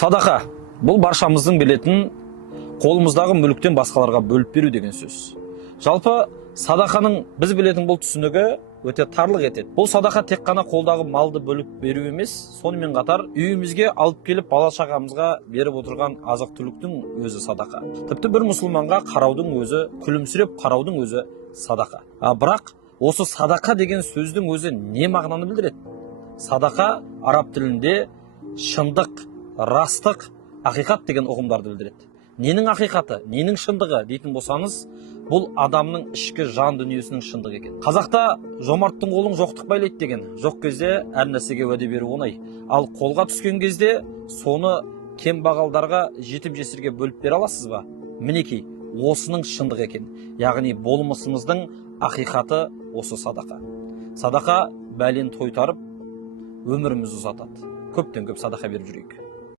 Садақа бұл баршамыздың білетін қолымыздағы мүліктен басқаларға бөліп беру деген сөз. Жалпы садақаның біз білетін бұл түсінігі өте тарлық етеді. Бұл садақа тек қана қолдағы малды бөліп беру емес, сонымен қатар үйімізге алып келіп бала шағамызға беріп отырған азық түліктің өзі садақа. Тіпті бір мұсылманға қараудың өзі, күлімсіреп қараудың өзі садақа. Бірақ осы садақа деген сөздің өзі не мағынаны білдіреді? Садақа араб тілінде шындық, растық, ақиқат деген ұғымдарды білдіреді. Ненің ақиқаты, ненің шындығы дейтін болсаңыз, бұл адамның ішкі жан дүниесінің шындығы екен. Қазақта жомарттың қолын жоқтық байлайды деген. Жоқ кезде әр нәрсеге уәде беру оңай. Ал қолға түскен кезде соны кембағалдарға, жетім жесірге бөліп бере аласыз ба? Мінекей, осының шындығы екен. Яғни болмысымыздың ақиқаты осы садақа. Садақа бәлен тойтарып, өмірімізді ұзатады. Көптен көп садақа беріп жүрейік.